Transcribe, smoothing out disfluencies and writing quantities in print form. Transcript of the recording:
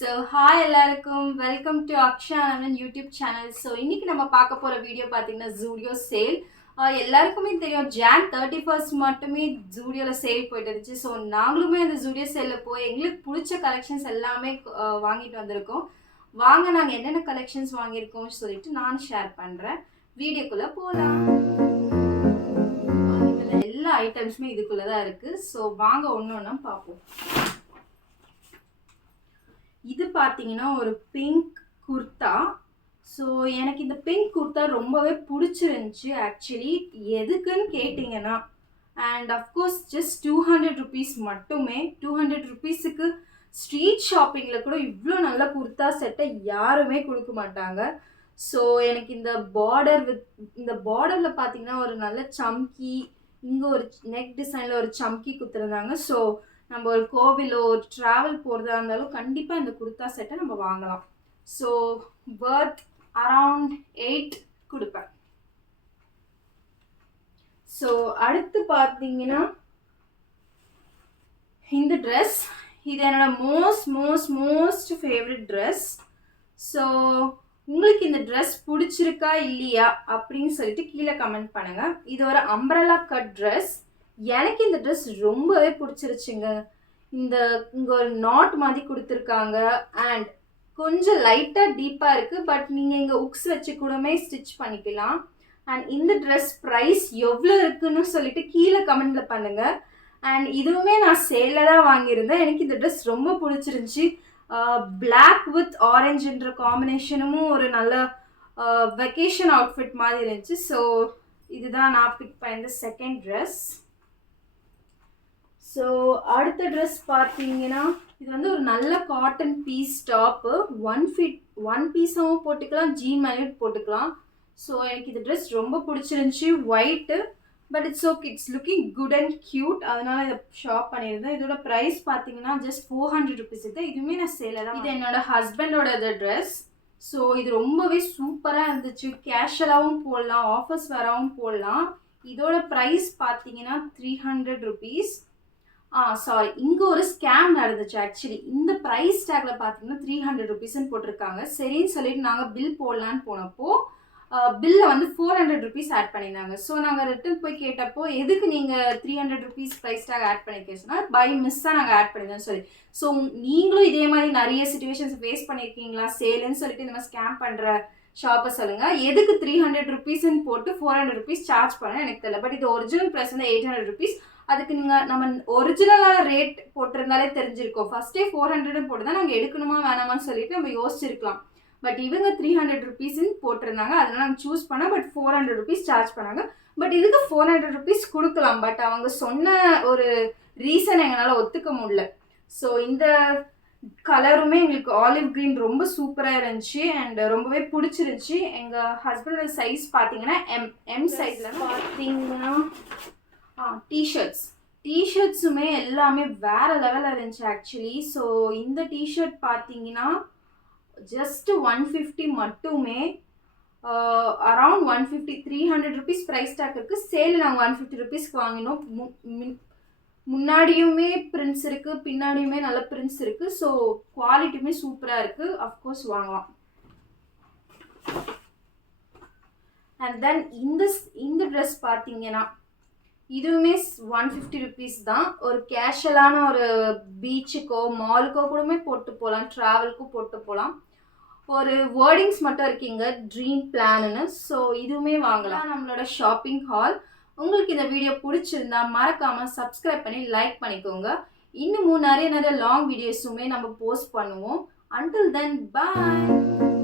So hi எல்லாருக்கும் welcome to Aqsa அண்ணன் YouTube channel. So இன்னைக்கு நம்ம பார்க்க போகிற வீடியோ பார்த்தீங்கன்னா ஜூடியோ சேல். எல்லாருக்குமே தெரியும் ஜான் 31 மட்டுமே ஜூடியோவில் சேல் போயிட்டு இருந்துச்சு. ஸோ நாங்களுமே அந்த ஜூடியோ சேலில் போய் எங்களுக்கு பிடிச்ச கலெக்ஷன்ஸ் எல்லாமே வாங்கிட்டு வந்திருக்கோம். வாங்க நாங்கள் என்னென்ன கலெக்ஷன்ஸ் வாங்கியிருக்கோம் சொல்லிட்டு நான் ஷேர் பண்ணுறேன். வீடியோக்குள்ளே போகலாம். எல்லா ஐட்டம்ஸுமே இதுக்குள்ளே தான் இருக்குது. ஸோ வாங்க ஒன்று ஒன்றா பார்ப்போம். இது பார்த்தீங்கன்னா ஒரு பிங்க் குர்தா. ஸோ எனக்கு இந்த பிங்க் குர்தா ரொம்பவே பிடிச்சிருந்துச்சி. ஆக்சுவலி எதுக்குன்னு கேட்டிங்கன்னா, அண்ட் அஃப்கோர்ஸ் ஜஸ்ட் 200 ருபீஸ் மட்டுமே. 200 ருபீஸுக்கு ஸ்ட்ரீட் ஷாப்பிங்கில் கூட இவ்வளோ நல்ல குர்தா செட்டை யாருமே கொடுக்க மாட்டாங்க. ஸோ எனக்கு இந்த பார்டரில் பார்த்தீங்கன்னா ஒரு நல்ல சம்கி, இங்கே ஒரு நெக் டிசைனில் ஒரு சம்கி கொடுத்துருந்தாங்க. ஸோ நம்ம ஒரு கோவிலோ ஒரு ட்ராவல் போகிறதா இருந்தாலும் கண்டிப்பாக இந்த குர்தா செட்டை நம்ம வாங்கலாம். ஸோ வர்த் அரவுண்ட் 8 கொடுப்பேன். ஸோ அடுத்து பார்த்தீங்கன்னா இந்த ட்ரெஸ், இது என்னோட மோஸ்ட் ஃபேவரட் ட்ரெஸ். ஸோ உங்களுக்கு இந்த ட்ரெஸ் பிடிச்சிருக்கா இல்லையா அப்படின்னு சொல்லிட்டு கீழே கமெண்ட் பண்ணுங்கள். இது ஒரு அம்பரலா கட் ட்ரெஸ். எனக்கு இந்த ட்ரெஸ் ரொம்பவே பிடிச்சிருச்சுங்க. இங்கே ஒரு நாட் மாதிரி கொடுத்துருக்காங்க அண்ட் கொஞ்சம் லைட்டாக டீப்பாக இருக்குது. பட் நீங்கள் இங்கே உக்ஸ் வச்சு கூடமே ஸ்டிச் பண்ணிக்கலாம். அண்ட் இந்த ட்ரெஸ் ப்ரைஸ் எவ்வளோ இருக்குன்னு சொல்லிட்டு கீழே கமெண்டில் பண்ணுங்கள். அண்ட் இதுவுமே நான் சேலில் தான் வாங்கியிருந்தேன். எனக்கு இந்த ட்ரெஸ் ரொம்ப பிடிச்சிருந்துச்சி. பிளாக் வித் ஆரஞ்சுன்ற காம்பினேஷனும் ஒரு நல்ல வெக்கேஷன் அவுட்ஃபிட் மாதிரி இருந்துச்சு. ஸோ இதுதான் நான் பிக் பண்ண செகண்ட் ட்ரெஸ். ஸோ அடுத்த ட்ரெஸ் பார்த்தீங்கன்னா இது வந்து ஒரு நல்ல காட்டன் பீஸ் டாப்பு. ஒன் பீஸாகவும் போட்டுக்கலாம், ஜீன் மேலேயும் போட்டுக்கலாம். ஸோ எனக்கு இந்த ட்ரெஸ் ரொம்ப பிடிச்சிருந்துச்சி. White, but it's okay, it's looking good and cute. அதனால இதை ஷாப் பண்ணியிருந்தேன். இதோட ப்ரைஸ் பார்த்தீங்கன்னா ஜஸ்ட் 400 ருபீஸ். இதுவுமே நான் சேலில் தான். இது என்னோட ஹஸ்பண்டோட ட்ரெஸ். ஸோ இது ரொம்பவே சூப்பராக இருந்துச்சு. கேஷுவலாகவும் போடலாம், ஆஃபர்ஸ் வேறாகவும் போடலாம். இதோட ப்ரைஸ் பார்த்தீங்கன்னா 300 ருபீஸ். சாரி, இங்கே ஒரு ஸ்கேம் நடந்துச்சு. ஆக்சுவலி இந்த ப்ரைஸ் டேக்கில் பார்த்தீங்கன்னா 300 ருபீஸ்ன்னு போட்டிருக்காங்க. சரின்னு சொல்லிட்டு நாங்கள் பில் போடலான்னு போனப்போ பில்லில் வந்து 400 ருபீஸ் ஆட் பண்ணியிருந்தாங்க. ஸோ நாங்கள் ரிட்டன் போய் கேட்டப்போ எதுக்கு நீங்கள் 300 ருபீஸ் ப்ரைஸ் டேக் ஆட் பண்ணியிருக்கேன் சொன்னால் பை மிஸ்ஸாக நாங்கள் ஆட் பண்ணியிருந்தோம் சொல்லி. ஸோ நீங்களும் இதே மாதிரி நிறைய சுச்சுவேஷன்ஸ் ஃபேஸ் பண்ணியிருக்கீங்களா? சேலுன்னு சொல்லிட்டு இந்த மாதிரி ஸ்கேம் பண்ணுற ஷாப்பை சொல்லுங்கள். எதுக்கு 300 ருபீஸ்ன்னு போட்டு 400 ருபீஸ் சார்ஜ் பண்ண எனக்கு தெரியல. பட் இது ஒரிஜினல் ப்ரைஸ் வந்து 800 ருபீஸ். அதுக்கு நீங்கள் நம்ம ஒரிஜினலான ரேட் போட்டிருந்தாலே தெரிஞ்சிருக்கோம். ஃபஸ்ட்டே 400 போட்டு தான் நாங்கள் எடுக்கணுமா வேணாமான்னு சொல்லிட்டு நம்ம யோசிச்சிருக்கலாம். பட் இவங்க 300 ருபீஸ்ன்னு போட்டிருந்தாங்க. அதனால நாங்கள் சூஸ் பண்ணோம். பட் 400 ருபீஸ் சார்ஜ் பண்ணாங்க. பட் இதுக்கு 400 ருபீஸ் கொடுக்கலாம். பட் அவங்க சொன்ன ஒரு ரீசன் எங்களால் ஒத்துக்க முடியல. ஸோ இந்த கலருமே எங்களுக்கு ஆலிவ் க்ரீன் ரொம்ப சூப்பராக இருந்துச்சு அண்ட் ரொம்பவே பிடிச்சிருந்துச்சி. எங்கள் ஹஸ்பண்டோட சைஸ் பார்த்தீங்கன்னா எம் சைஸில் பார்த்தீங்கன்னா டிஷர்ட்ஸுமே எல்லாமே வேறு லெவலில் இருந்துச்சு ஆக்சுவலி. ஸோ இந்த டிஷர்ட் பார்த்தீங்கன்னா ஜஸ்ட் 150 மட்டுமே. அரவுண்ட் 150 300 ருபீஸ் ப்ரைஸ் டேக் இருக்குது. சேல் நாங்கள் 150 ருபீஸ்க்கு வாங்கினோம். முன்னாடியுமே பிரிண்ட்ஸ் இருக்குது, பின்னாடியுமே நல்ல பிரிண்ட்ஸ் இருக்குது. ஸோ குவாலிட்டியுமே சூப்பராக இருக்குது. அஃப்கோர்ஸ் வாங்கலாம். அண்ட் தென் இந்த ட்ரெஸ் பார்த்தீங்கன்னா இதுவுமே 150 ருபீஸ் தான். ஒரு கேஷுவலான ஒரு பீச்சுக்கோ மாலுக்கோ கூடமே போட்டு போகலாம், ட்ராவலுக்கும் போட்டு போகலாம். ஒரு வேர்டிங்ஸ் மட்டும் இருக்கீங்க ட்ரீம் பிளான்னு. ஸோ இதுவுமே வாங்கலாம். நம்மளோட ஷாப்பிங் ஹால். உங்களுக்கு இந்த வீடியோ பிடிச்சிருந்தா மறக்காமல் சப்ஸ்கிரைப் பண்ணி லைக் பண்ணிக்கோங்க. இன்னமும் நிறைய லாங் வீடியோஸுமே நம்ம போஸ்ட் பண்ணுவோம். அன்டில் தென் பாய்.